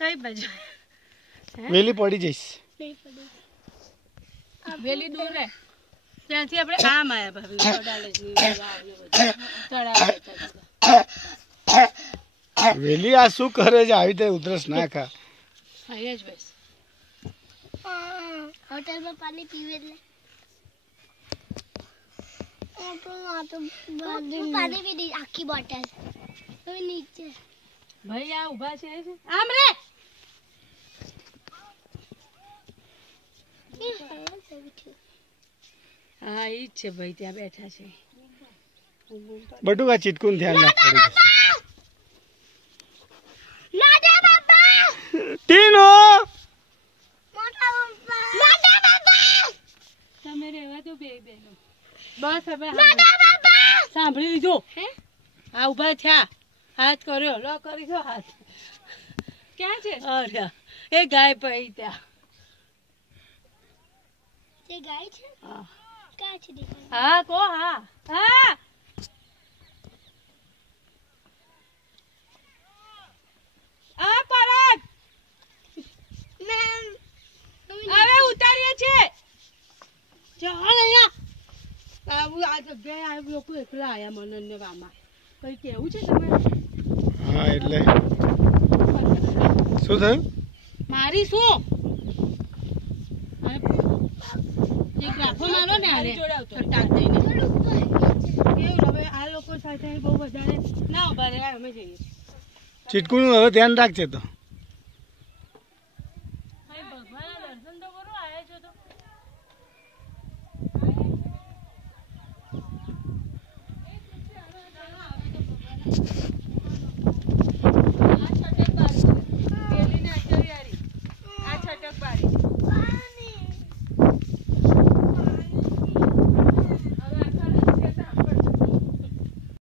કઈ બાજુ વેલી પડી જઈશ વેલી દૂર રે ત્યાંથી આપણે આમ આયા ભાભી વેલી આ શું કરે છે આવી રીતે ઉધરસ ના ખા આયા જ બસ હોટલમાં પાણી પીવે એટલે પાણી પી આખી બોટલ નીચે ભાઈ આ ઊભા છે આમ રે હા ઈ છે ભાઈ ત્યાં બેઠા છે બટુક આ ચીટકું ધ્યાન રાખ ટીનો તમે રહેવા દો બે બેનો બસ હવે સાંભળી લીધો આ ઊભા થયા હાથ કર્યો લો કરી દો હાથ ક્યાં છે અરે એ ગાય પઈ ત્યાં તે ગાય છે હા ક્યાં છે હા કો હા હા આ પરત મેમ હવે ઉતારીએ છે ચાલ અહીંયા આવું આ જગ્યાએ આ લોકો એકલા આયા મનન ગામમાં કઈ કેવું છે તમારે હા એટલે શું થયું મારી શું એક રાખો મારો ને આને ટાટ દઈને કેવું હવે આ લોકો સાથે બહુ વધારે ના ઉભા રહ્યા અમે જઈએ ચીટકું હવે ધ્યાન રાખજે તો